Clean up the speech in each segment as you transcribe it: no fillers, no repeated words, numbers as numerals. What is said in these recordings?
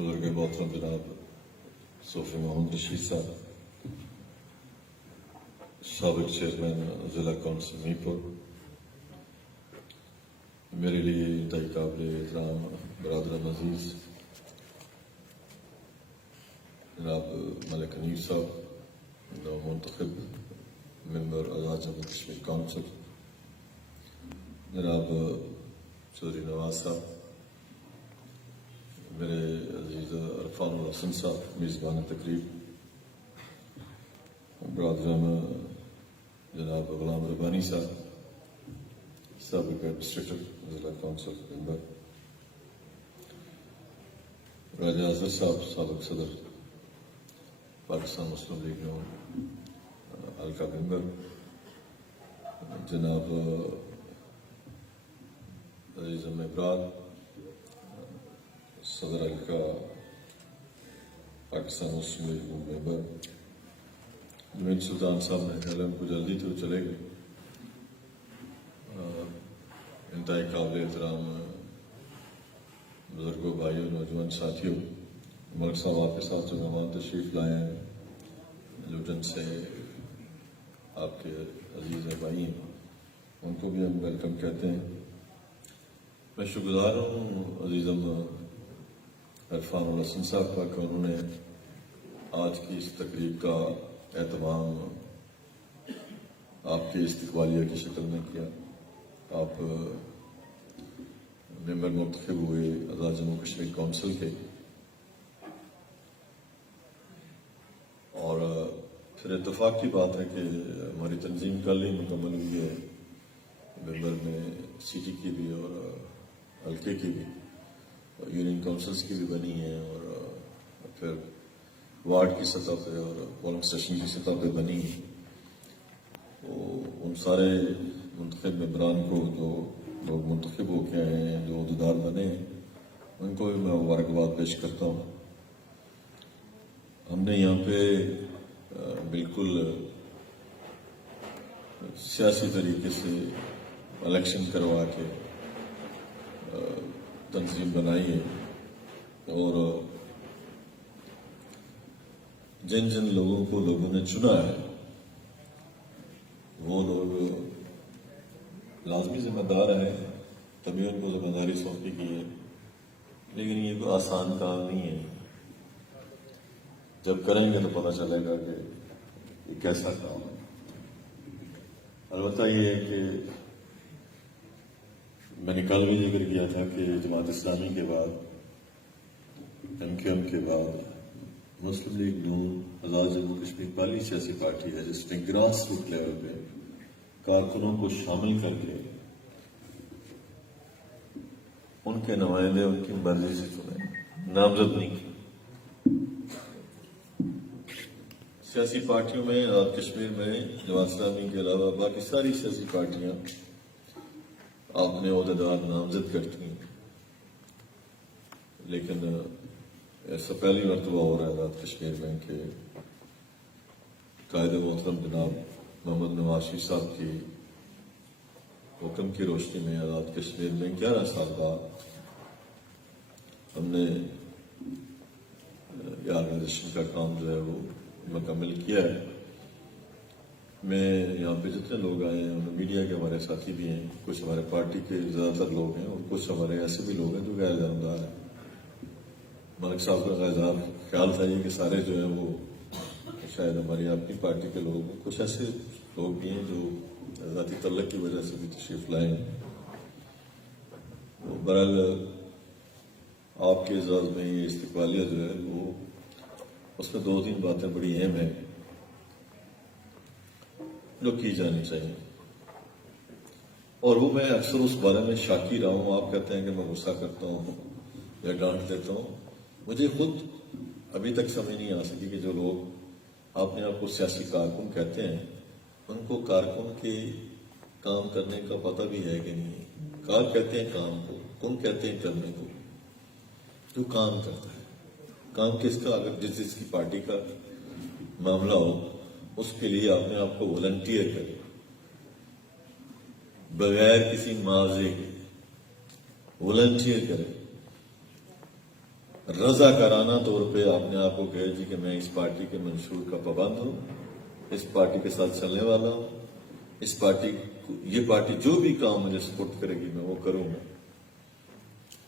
بزرگ محترم جناب صوفی محمد رشید صاحب، سابق چیئرمین ضلع کونسل میرپور، میرے لیے انتہائی قابل احترام برادران عزیز جناب ملک حنیف صاحب، نو منتخب ممبر آزاد جموں کشمیر کونسل، جناب چودھری نواز صاحب، میرے عزیز عرفان الحسن صاحب میزبان تقریب، برادران جناب غلام ربانی صاحب، سابق ایڈمنسٹریٹر ضلع کونسل ممبر، راجہ اظہر صاحب سابق صدر پاکستان مسلم لیگ نون حلقہ ممبر، جناب عزیز ابراد صدر حلقہ پاکستان مسلم لیگ نون ممبر، جمید سلطان صاحب نے خیال ان کو جلدی تو چلے گئے، انتہائی قابل احترام بزرگوں، بھائیوں، نوجوان ساتھیوں، ملک صاحب آپ کے ساتھ جو مہمان تشریف لائے ہیں لوٹن سے، آپ کے عزیز بھائی ہیں، ان کو بھی ہم ویلکم کہتے ہیں۔ میں شکر گزار ہوں عزیزم عرفان الحسن صاحب کا کہ انہوں نے آج کی اس تقریب کا اہتمام آپ کے استقبالیہ کی شکل میں کیا۔ آپ ممبر منتخب ہوئے آزاد جموں کشمیر کونسل کے، اور پھر اتفاق کی بات ہے کہ ہماری تنظیم کل ہی مکمل ہوئی ہے، ممبر میں سٹی کی بھی اور حلقے کی بھی، اور یونین کونسلز کی بھی بنی ہیں، اور پھر وارڈ کی سطح پہ اور پولنگ اسٹیشن کی سطح پہ بنی ہیں۔ تو ان سارے منتخب ممبران کو، جو لوگ منتخب ہو کے آئے ہیں، جو عہدیدار بنے ہیں، ان کو بھی میں مبارکباد پیش کرتا ہوں۔ ہم نے یہاں پہ بالکل سیاسی طریقے سے الیکشن کروا کے تنظیم بنائی ہے، اور جن جن لوگوں کو لوگوں نے چنا ہے وہ لوگ لازمی ذمہ دار ہیں، تبھی ان کو ذمہ داری سونپی گئی ہے، لیکن یہ کوئی آسان کام نہیں ہے۔ جب کریں گے تو پتہ چلے گا کہ یہ کیسا کام ہے۔ البتہ یہ ہے کہ میں نے کل بھی ذکر کیا تھا کہ جماعت اسلامی کے بعد، ایم کیو ایم کے بعد، مسلم لیگ نون آزاد جموں کشمیر پہلی سیاسی پارٹی ہے جس نے گراس روٹ لیول پہ کارکنوں کو شامل کر کے ان کے نمائندے ان کی مرضی سے چنے، نامزد نہیں کی۔ سیاسی پارٹیوں میں اور کشمیر میں جماعت اسلامی کے علاوہ باقی ساری سیاسی پارٹیاں اپنے عہدیدار نامزد کرتی ہیں، لیکن ایسا پہلی مرتبہ ہو رہا ہے آزاد کشمیر میں کہ قائد محترم جناب محمد نواز شریف صاحب کی حکم کی روشنی میں آزاد کشمیر میں 11 سال بعد ہم نے یہ آرگنائزیشن کا کام جو ہے وہ مکمل کیا ہے۔ میں یہاں پہ جتنے لوگ آئے ہیں ان میڈیا کے ہمارے ساتھی بھی ہیں، کچھ ہمارے پارٹی کے زیادہ تر لوگ ہیں، اور کچھ ہمارے ایسے بھی لوگ ہیں جو غیر جانبدار ہیں۔ ملک صاحب کا خیال تھا یہ کہ سارے جو ہیں وہ شاید ہماری اپنی پارٹی کے لوگ ہیں، کچھ ایسے لوگ بھی ہیں جو ذاتی تعلق کی وجہ سے بھی تشریف لائے ہیں۔ بہرحال آپ کے اعزاز میں یہ استقبالیہ جو ہے وہ، اس میں 2-3 باتیں بڑی اہم ہیں جو کی جانی چاہیے، اور وہ میں اکثر اس بارے میں شاکی رہا ہوں۔ آپ کہتے ہیں کہ میں غصہ کرتا ہوں یا ڈانٹ دیتا ہوں، مجھے خود ابھی تک سمجھ نہیں آ سکی کہ جو لوگ اپنے آپ کو سیاسی کارکن کہتے ہیں، ان کو کارکن کے کام کرنے کا پتہ بھی ہے کہ نہیں۔ کار کہتے ہیں کام کو، کن کہتے ہیں کرنے کو، جو کام کرتا ہے۔ کام کس کا؟ اگر جس کی پارٹی کا معاملہ ہو، اس کے لیے اپنے آپ کو والنٹیئر کرے، بغیر کسی معاوضے کے والنٹیئر کرے۔ رضاکارانہ طور پہ آپ نے آپ کو کہے جی کہ میں اس پارٹی کے منشور کا پابند ہوں، اس پارٹی کے ساتھ چلنے والا ہوں، اس پارٹی یہ پارٹی جو بھی کام مجھے سپورٹ کرے گی میں وہ کروں گا،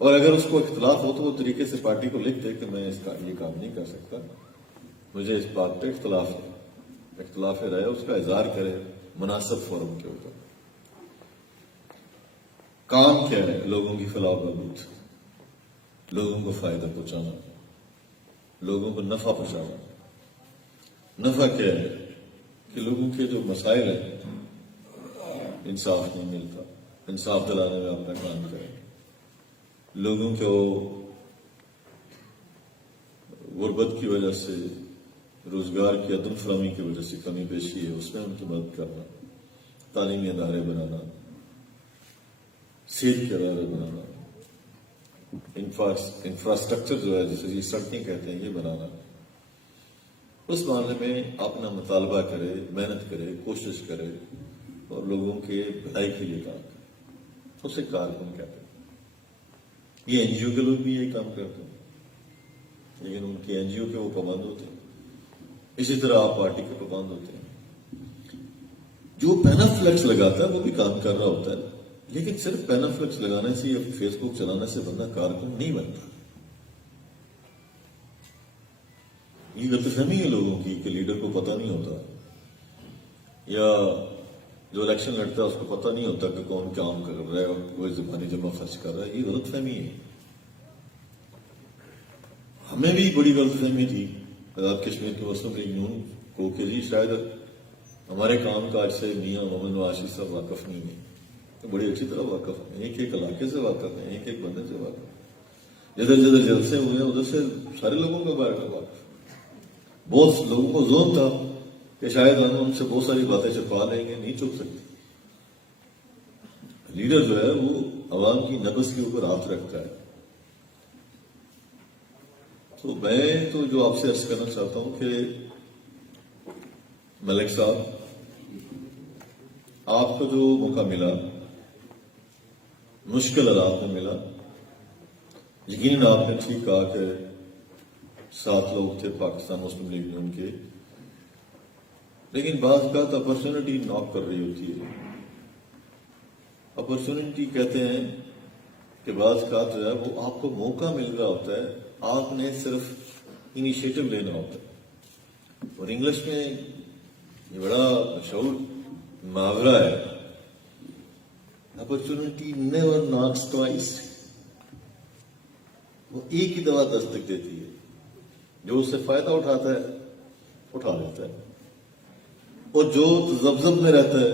اور اگر اس کو اختلاف ہو تو وہ طریقے سے پارٹی کو لکھ دے کہ میں اس کا یہ کام نہیں کر سکتا، مجھے اس بات پہ اختلاف رائے اس کا اظہار کرے مناسب فورم کے اوپر۔ کام کیا ہے؟ لوگوں کی فلاح و بہبود، لوگوں کو فائدہ پہنچانا، لوگوں کو نفع پہنچانا۔ نفع کیا ہے کہ لوگوں کے جو مسائل ہیں، انصاف نہیں ملتا، انصاف دلانے میں اپنا کام کریں، لوگوں کو غربت کی وجہ سے، روزگار کی عدم فراہمی کی وجہ سے کمی بیشی ہے، اس میں ان کی مدد کرنا، تعلیمی ادارے بنانا، صحت کے ادارے بنانا، انفراسٹرکچر جو ہے جسے یہ سڑکیں کہتے ہیں یہ بنانا، اس معاملے میں اپنا مطالبہ کرے، محنت کرے، کوشش کرے اور لوگوں کے بھلائی کے لیے کام کرے، اسے کارکن کہتے ہیں۔ یہ این جی او کے لوگ بھی یہ کام کرتے ہیں، لیکن ان کے این جی او کے وہ پابند ہوتے ہیں، اسی طرح آپ پارٹی کے پابند ہوتے ہیں۔ جو پینافلیکس لگاتا ہے وہ بھی کام کر رہا ہوتا ہے، لیکن صرف پینافلیکس لگانے سے یا فیس بک چلانے سے بندہ کارکن نہیں بنتا۔ یہ غلط فہمی ہے لوگوں کی کہ لیڈر کو پتہ نہیں ہوتا، یا جو الیکشن لڑتا ہے اس کو پتہ نہیں ہوتا کہ کون کام کر رہا ہے اور وہ زبانی جمع خرچ کر رہا ہے۔ یہ غلط فہمی ہے۔ ہمیں بھی بڑی غلط فہمی تھی آزاد کشمیر کے مسلم لیگ نون کو کہ جی شاید ہمارے کام کاج سے میاں محمد نواز شریف صاحب واقف نہیں ہیں۔ تو بڑی اچھی طرح واقف ہیں، ایک ایک علاقے سے واقف ہیں، ایک ایک بندے سے واقف ہیں، جدھر جدھر جلسے ہوئے ہیں ادھر سے سارے لوگوں کے بارے میں واقف۔ بہت لوگوں کو ظلم تھا کہ شاید ہم سے بہت ساری باتیں چھپا لیں گے، نہیں چھپ سکتے۔ لیڈر جو ہے وہ عوام کی نبض کے اوپر ہاتھ رکھتا ہے۔ تو میں تو جو آپ سے عرض کرنا چاہتا ہوں کہ ملک صاحب، آپ کو جو موقع ملا مشکل حالات میں ملا، یقیناً آپ نے ٹھیک کہا کہ 7 لوگ تھے پاکستان مسلم لیگ نون کے، لیکن بعض بات اپرچونٹی ناک کر رہی ہوتی ہے۔ اپرچونٹی کہتے ہیں کہ بعض کا جو ہے وہ آپ کو موقع مل رہا ہوتا ہے، آپ نے صرف انیشیٹو لینا ہوتا ہے۔ اور انگلش میں یہ بڑا مشہور محاورہ ہے، اپرچونٹی نیور ناکس ٹوائس۔ وہ ایک ہی دفعہ دستک دیتی ہے، جو اس سے فائدہ اٹھاتا ہے اٹھا لیتا ہے، اور جو تذبذب میں رہتا ہے،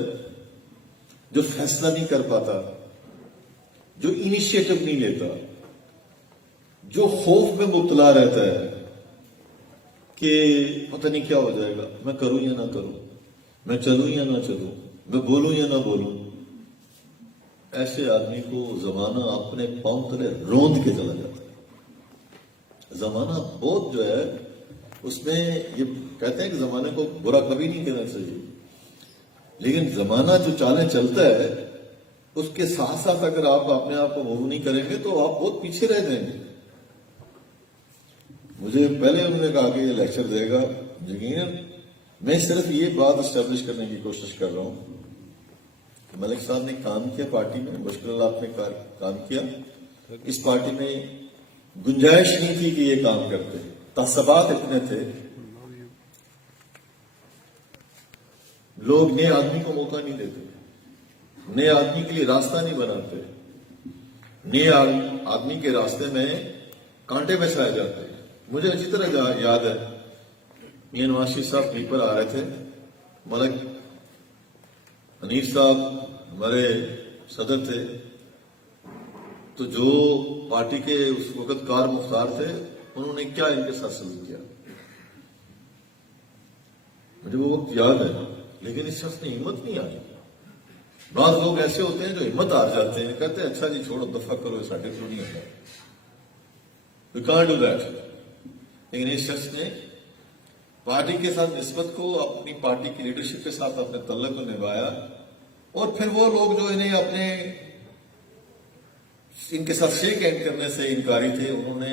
جو فیصلہ نہیں کر پاتا، جو انیشیٹو نہیں لیتا، جو خوف میں مبتلا رہتا ہے کہ پتہ نہیں کیا ہو جائے گا، میں کروں یا نہ کروں، میں چلوں یا نہ چلوں، میں بولوں یا نہ بولوں، ایسے آدمی کو زمانہ اپنے پاؤں تلے روند کے چلا جاتا ہے۔ زمانہ بہت جو ہے اس میں یہ کہتے ہیں کہ زمانے کو برا کبھی نہیں کہنا چاہیے، لیکن زمانہ جو چالیں چلتا ہے اس کے ساتھ ساتھ اگر آپ اپنے آپ کو موو نہیں کریں گے تو آپ بہت پیچھے رہ جائیں گے۔ مجھے پہلے انہوں نے کہا کہ یہ لیکچر دے گا، یقیناً میں صرف یہ بات اسٹیبلش کرنے کی کوشش کر رہا ہوں کہ ملک صاحب نے کام کیا پارٹی میں، مشکل حالات میں کام کیا، اس پارٹی میں گنجائش نہیں تھی کہ یہ کام کرتے، تعصبات اتنے تھے، لوگ نئے آدمی کو موقع نہیں دیتے، نئے آدمی کے لیے راستہ نہیں بناتے، نئے آدمی کے راستے میں کانٹے بچھائے جاتے ہیں۔ مجھے اچھی طرح یاد ہے، میاں نواز شریف صاحب پی پر آ رہے تھے، ملک حنیف صاحب ہمارے صدر تھے، تو جو پارٹی کے اس وقت کار مختار تھے انہوں نے کیا ان کے ساتھ سلوک کیا، مجھے وہ وقت یاد ہے، لیکن اس شخص نے ہمت نہیں آئی۔ بعض لوگ ایسے ہوتے ہیں جو ہمت ہار جاتے ہیں، کہتے ہیں اچھا جی چھوڑو دفعہ کرو، ساڈے کو نہیں ہوتا، وی کانٹ ڈو دیٹ۔ لیکن اس شخص نے پارٹی کے ساتھ نسبت کو، اپنی پارٹی کی لیڈرشپ کے ساتھ اپنے تعلق کو نبھایا، اور پھر وہ لوگ جو انہیں ان کے ساتھ شیک ہینڈ کرنے سے انکاری تھے، انہوں نے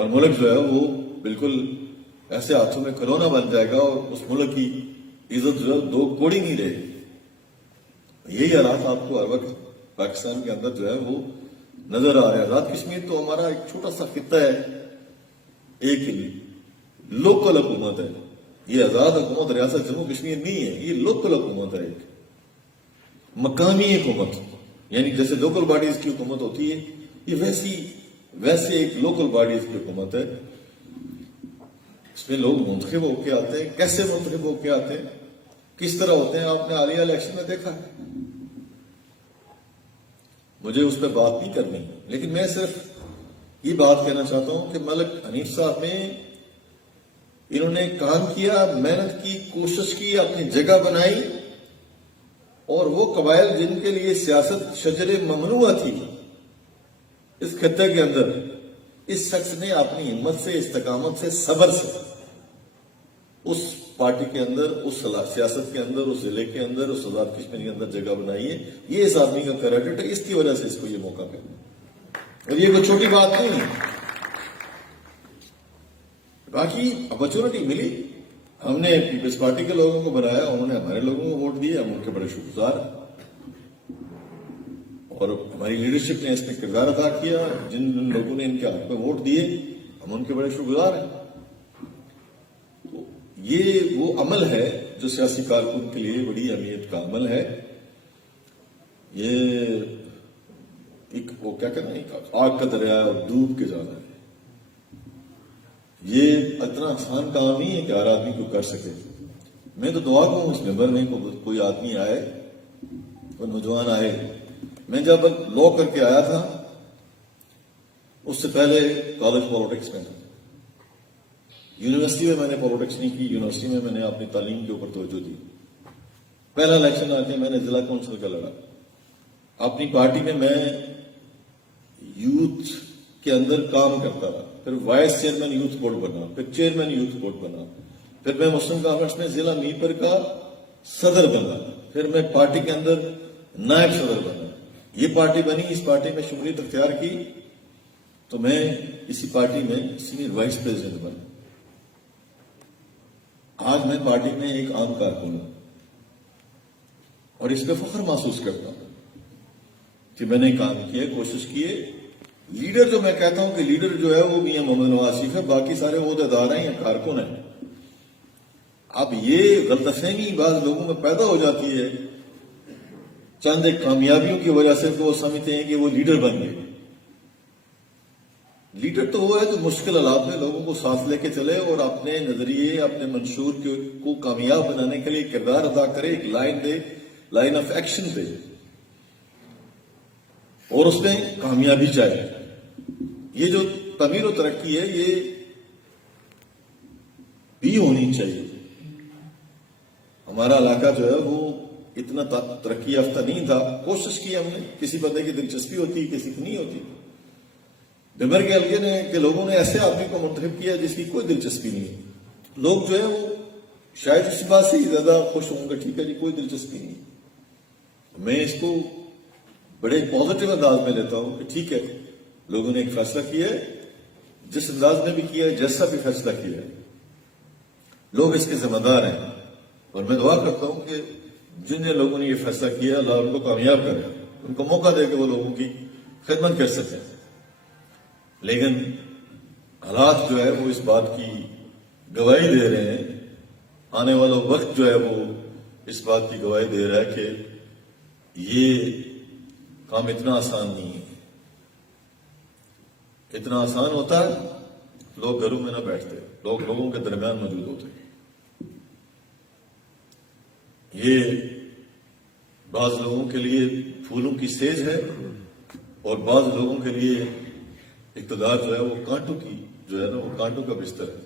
اور ملک جو ہے وہ بالکل ایسے ہاتھوں میں کھلونا بن جائے گا اور اس ملک کی عزت جو ہے دو کوڑی نہیں رہے گی۔ یہی حالات آپ کو ہر وقت پاکستان کے اندر جو ہے وہ نظر آ رہے ہیں۔ آزاد کشمیر تو ہمارا ایک چھوٹا سا خطہ ہے، ایک لوکل حکومت ہے۔ یہ آزاد حکومت ریاست جموں کشمیر نہیں ہے، یہ لوکل حکومت ہے، ایک مقامی حکومت، یعنی جیسے لوکل باڈیز کی حکومت ہوتی ہے، یہ ویسے ایک لوکل باڈیز کی حکومت ہے۔ اس میں لوگ منتخب ہو کے آتے ہیں، کیسے منتخب ہو کے آتے ہیں، کس طرح ہوتے ہیں، آپ نے حالیہ الیکشن میں دیکھا ہے۔ مجھے اس پہ بات نہیں کرنی، لیکن میں صرف یہ بات کہنا چاہتا ہوں کہ ملک حنیف صاحب نے انہوں نے کام کیا، محنت کی، کوشش کی، اپنی جگہ بنائی، اور وہ قبائل جن کے لیے سیاست شجر ممنوع تھی اس خطے کے اندر، اس شخص نے اپنی ہمت سے، استقامت سے، صبر سے اس پارٹی کے اندر، اس سیاست کے اندر، اس ضلع کے اندر، اس آزاد کشمیر کے اندر جگہ بنائی ہے۔ یہ اس آدمی کا کریڈٹ ہے، اس کی وجہ سے اس کو یہ موقع ملا، اور یہ کوئی چھوٹی بات نہیں ہے۔ باقی اپرچونٹی ملی، ہم نے پیپلز پارٹی کے لوگوں کو بنایا، انہوں نے ہمارے لوگوں کو ووٹ دیے، ہم ان کے بڑے شکر گزار ہیں، اور ہماری لیڈرشپ نے اس میں کردار ادا کیا۔ جن لوگوں نے ان کے حق پہ ووٹ دیے، ہم ان کے بڑے شکر گزار ہیں۔ یہ وہ عمل ہے جو سیاسی کارکن کے لیے بڑی اہمیت کا عمل ہے۔ یہ ایک وہ کیا کہنا ہے، آگ کا دریا ڈوب کے جانا ہے۔ یہ اتنا آسان کام نہیں ہے کہ ہر آدمی کو کر سکے۔ میں تو دعا کروں اس ممبر میں کوئی آدمی آئے، کوئی نوجوان آئے۔ میں جب لا کر کے آیا تھا، اس سے پہلے کالج پالیٹکس میں تھا، یونیورسٹی میں میں نے پالیٹکس نہیں کی، یونیورسٹی میں نے اپنی تعلیم کے اوپر توجہ دی۔ پہلا الیکشن آ کے میں نے ضلع کونسل کا لڑا، اپنی پارٹی میں یوتھ کے اندر کام کرتا رہا، پھر وائس چیئرمین یوتھ بورڈ بنا، پھر چیئرمین یوتھ بورڈ بنا، پھر میں مسلم کانفرنس میں ضلع میپر کا صدر بنا، پھر میں پارٹی کے اندر نائب صدر بنا۔ یہ پارٹی بنی، اس پارٹی میں شمولیت اختیار کی تو میں اسی پارٹی میں سینئر وائس پریزیڈنٹ بنا۔ آج میں پارٹی میں ایک عام کارکن ہوں، اور اس پہ فخر محسوس کرتا ہوں کہ میں نے کام کیے، کوشش کیے۔ لیڈر جو میں کہتا ہوں کہ لیڈر جو ہے وہ میاں محمد نواز شریف ہے، باقی سارے عہدیدار ہیں یا کارکن ہیں۔ اب یہ غلط فہمی بعض لوگوں میں پیدا ہو جاتی ہے چند ایک کامیابیوں کی وجہ سے، تو وہ سمجھتے ہیں کہ وہ لیڈر بن گئے۔ لیڈر تو وہ ہے جو مشکل حالات میں لوگوں کو ساتھ لے کے چلے اور اپنے نظریے، اپنے منشور کو کامیاب بنانے کے لیے کردار ادا کرے، ایک لائن دے، لائن آف ایکشن دے، اور اس میں کامیابی چاہے۔ یہ جو تعمیر و ترقی ہے، یہ بھی ہونی چاہیے۔ ہمارا علاقہ جو ہے وہ اتنا ترقی یافتہ نہیں تھا، کوشش کی ہم نے، کسی بندے کی دلچسپی ہوتی، کسی کی نہیں ہوتی۔ ممبر کے حلقے نے کہ لوگوں نے ایسے آدمی کو منتخب کیا جس کی کوئی دلچسپی نہیں ہے۔ لوگ جو ہے وہ شاید اسی بات سے ہی زیادہ خوش ہوں گے، ٹھیک ہے جی، کوئی دلچسپی نہیں۔ میں اس کو بڑے پازیٹو انداز میں لیتا ہوں کہ ٹھیک ہے، لوگوں نے ایک فیصلہ کیا ہے، جس انداز میں بھی کیا ہے، جیسا بھی فیصلہ کیا ہے، لوگ اس کے ذمہ دار ہیں، اور میں دعا کرتا ہوں کہ جن لوگوں نے یہ فیصلہ کیا، اللہ ان کو کامیاب کرے، ان کو موقع دے کہ وہ لوگوں کی خدمت کر سکیں۔ لیکن حالات جو ہے وہ اس بات کی گواہی دے رہے ہیں، آنے والا وقت جو ہے وہ اس بات کی گواہی دے رہا ہے کہ یہ کام اتنا آسان نہیں ہے۔ اتنا آسان ہوتا ہے لوگ گھروں میں نہ بیٹھتے، لوگ لوگوں کے درمیان موجود ہوتے۔ یہ بعض لوگوں کے لیے پھولوں کی سیج ہے، اور بعض لوگوں کے لیے اقتدار جو ہے وہ کانٹوں کی جو ہے نا، وہ کانٹوں کا بستر ہے۔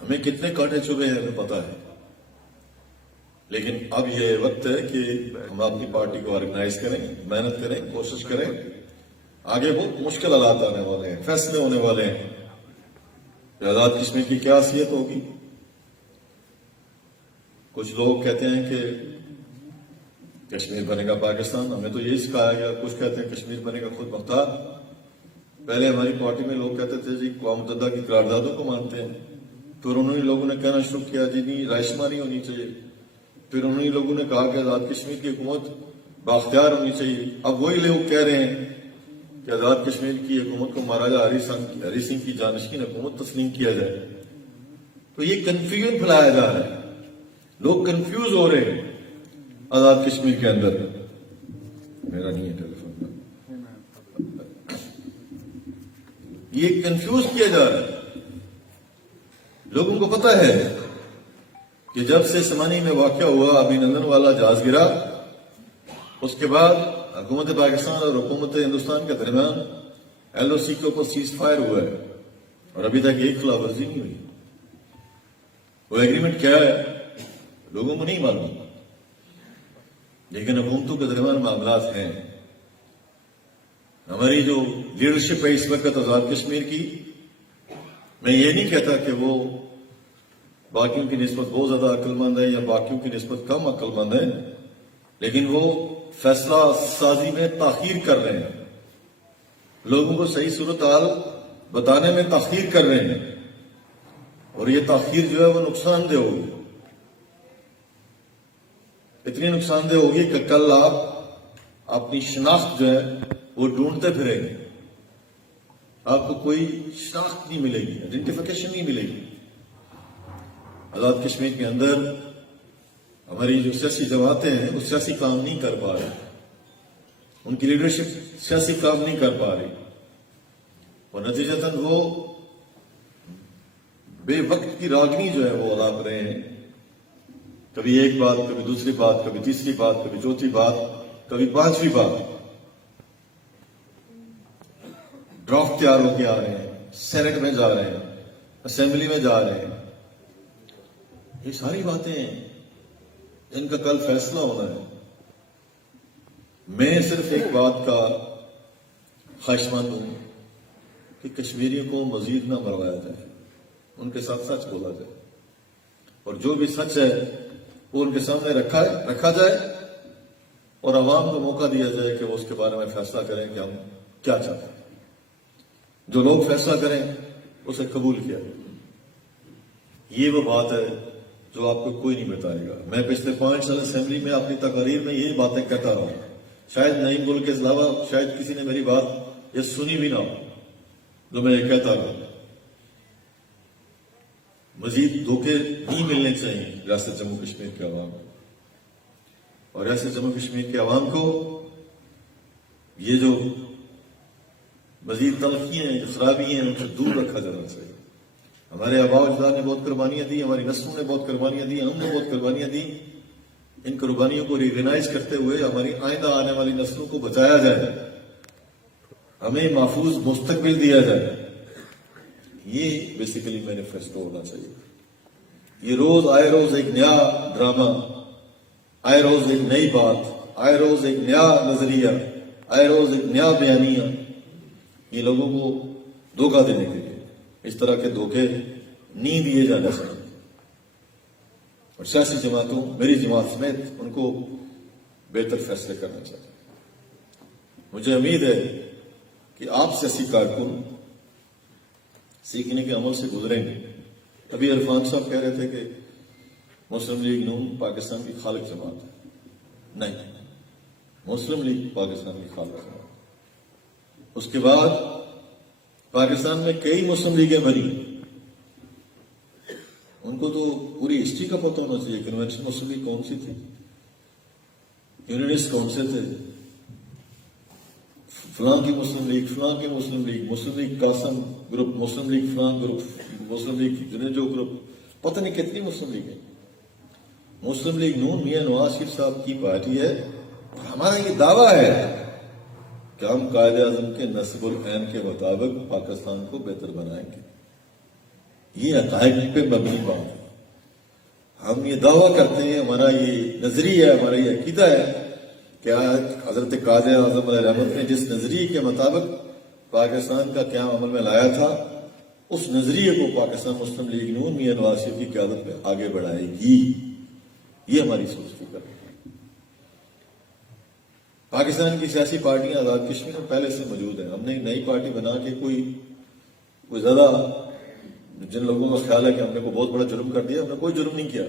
ہمیں کتنے کانٹے چبھے ہیں ہمیں پتا ہے، لیکن اب یہ وقت ہے کہ ہم اپنی پارٹی کو آرگنائز کریں، محنت کریں، کوشش کریں۔ آگے بہت مشکل حالات آنے والے ہیں، فیصلے ہونے والے ہیں کہ آزاد کشمیر کی کیا حیثیت ہوگی۔ کچھ لوگ کہتے ہیں کہ کشمیر بنے گا پاکستان، ہمیں تو یہی سکھایا گیا۔ کچھ کہتے ہیں کشمیر بنے گا خود مختار۔ پہلے ہماری پارٹی میں لوگ کہتے تھے جی اقوام متحدہ کی قراردادوں کو مانتے ہیں، پھر انہوں نے لوگوں نے کہنا شروع کیا جی نہیں رائے شماری ہونی چاہیے، پھر انہوں نے لوگوں نے کہا کہ آزاد کشمیر کی حکومت بااختیار ہونی چاہیے، اب وہی لوگ کہہ رہے ہیں کہ آزاد کشمیر کی حکومت کو مہاراجا ہری سنگھ کی جانشین حکومت تسلیم کیا جائے۔ تو یہ کنفیوژن پھیلایا جا رہا ہے، لوگ کنفیوز ہو رہے ہیں آزاد کشمیر کے اندر۔ میرا نہیں ہے ٹیلی فون، یہ کنفیوز کیا جا رہا ہے۔ لوگوں کو پتہ ہے کہ جب سے سمانی میں واقعہ ہوا، ابھی نندن والا جہاز گرا، اس کے بعد حکومت پاکستان اور حکومت ہندوستان کے درمیان ایل او سی کے اوپر سیز فائر ہوا ہے اور ابھی تک ایک خلاف ورزی نہیں ہوئی۔ وہ ایگریمنٹ کیا ہے لوگوں کو نہیں معلوم، لیکن حکومتوں کے درمیان معاملات ہیں۔ ہماری جو لیڈرشپ ہے اس وقت آزاد کشمیر کی، میں یہ نہیں کہتا کہ وہ باقیوں کی نسبت بہت زیادہ عقل مند ہے یا باقیوں کی نسبت کم عقل مند ہے، لیکن وہ فیصلہ سازی میں تاخیر کر رہے ہیں، لوگوں کو صحیح صورتحال بتانے میں تاخیر کر رہے ہیں، اور یہ تاخیر جو ہے وہ نقصان دہ ہوگی، اتنی نقصان دہ ہوگی کہ کل آپ اپنی شناخت جو ہے وہ ڈھونڈتے پھریں گے، آپ کو کوئی شناخت نہیں ملے گی، آئیڈینٹیفیکیشن نہیں ملے گی۔ آزاد کشمیر کے اندر ہماری جو سیاسی جماعتیں ہیں وہ سیاسی کام نہیں کر پا رہی، ان کی لیڈرشپ سیاسی کام نہیں کر پا رہی، اور نتیجتاً وہ بے وقت کی راگنی جو ہے وہ ادا کر رہے ہیں، کبھی ایک بات، کبھی دوسری بات، کبھی تیسری بات، کبھی چوتھی بات، کبھی پانچویں بات، ڈرافٹ تیار ہو کے آ رہے ہیں، سینٹ میں جا رہے ہیں، اسمبلی میں جا رہے ہیں، یہ ساری باتیں ان کا کل فیصلہ ہونا ہے۔ میں صرف ایک بات کا خواہشمند ہوں کہ کشمیریوں کو مزید نہ مروایا جائے، ان کے ساتھ سچ بولا جائے، اور جو بھی سچ ہے وہ ان کے سامنے رکھا جائے، اور عوام کو موقع دیا جائے کہ وہ اس کے بارے میں فیصلہ کریں کہ ہم کیا چاہتے ہیں۔ جو لوگ فیصلہ کریں اسے قبول کیا۔ یہ وہ بات ہے جو آپ کو کوئی نہیں بتائے گا۔ میں پچھلے 5 سال اسمبلی میں اپنی تقاریر میں یہی باتیں کہتا رہا ہوں، شاید نعیم گل کے علاوہ شاید کسی نے میری بات یہ سنی بھی نہ ہو جو میں یہ کہتا رہا۔ مزید دھوکے نہیں ملنے چاہیے ریاست جموں کشمیر کے عوام کو، اور ریاست جموں کشمیر کے عوام کو یہ جو مزید تلخیاں ہیں، جو خرابی ہیں، ان سے دور رکھا جانا چاہیے۔ ہمارے آباء و اجداد نے بہت قربانیاں دی، ہماری نسلوں نے بہت قربانیاں دی، ہم نے بہت قربانیاں دی۔ ان قربانیوں کو ریکگنائز کرتے ہوئے ہماری آئندہ آنے والی نسلوں کو بچایا جائے، ہمیں محفوظ مستقبل دیا جائے۔ یہ بیسیکلی مینیفیسٹو ہونا چاہیے۔ یہ روز آئے روز ایک نیا ڈرامہ، آئے روز ایک نئی بات، آئے روز ایک نیا نظریہ، آئے روز ایک نیا بیانیہ، یہ لوگوں کو دھوکہ دینے کے لیے اس طرح کے دھوکے نہیں دیے جانے چاہیے، اور سیاسی جماعتوں، میری جماعت سمیت، ان کو بہتر فیصلے کرنا چاہیے۔ مجھے امید ہے کہ آپ سیاسی کارکن سیکھنے کے عمل سے گزریں گے۔ ابھی عرفان صاحب کہہ رہے تھے کہ مسلم لیگ نون پاکستان کی خالق جماعت ہے، نہیں، مسلم لیگ پاکستان کی خالق جماعت۔ اس کے بعد پاکستان میں کئی مسلم لیگیں بنی، ان کو تو پوری ہسٹری کا پتہ ہونا چاہیے۔ کنونشن مسلم لیگ کون سی تھی، یونینسٹ کون سے تھے، فلاں کی مسلم لیگ، فلاں کی مسلم لیگ، مسلم لیگ قاسم گروپ، مسلم لیگ فلاں گروپ، مسلم لیگ جنیجو گروپ، پتہ نہیں کتنی مسلم لیگ ہے۔ مسلم لیگ نون میاں نواز شریف صاحب کی پارٹی ہے، اور ہمارا یہ دعویٰ ہے کہ ہم قائد اعظم کے نصب العین کے مطابق پاکستان کو بہتر بنائیں گے۔ یہ عقائد پہ مبنی بات ہے۔ ہم یہ دعویٰ کرتے ہیں، ہمارا یہ نظریہ ہے، ہمارا یہ عقیدہ ہے کہ حضرت قائد اعظم علیہ رحمت نے جس نظریے کے مطابق پاکستان کا قیام عمل میں لایا تھا، اس نظریے کو پاکستان مسلم لیگ نون میاں نواز شریف کی قیادت میں آگے بڑھائے گی۔ یہ ہماری سوچ فکر ہے۔ پاکستان کی سیاسی پارٹیاں آزاد کشمیر میں پہلے سے موجود ہیں. ہم نے نئی پارٹی بنا کے کوئی زیادہ جن لوگوں کا خیال ہے کہ ہم نے کوئی بہت بڑا جرم کر دیا، ہم نے کوئی جرم نہیں کیا.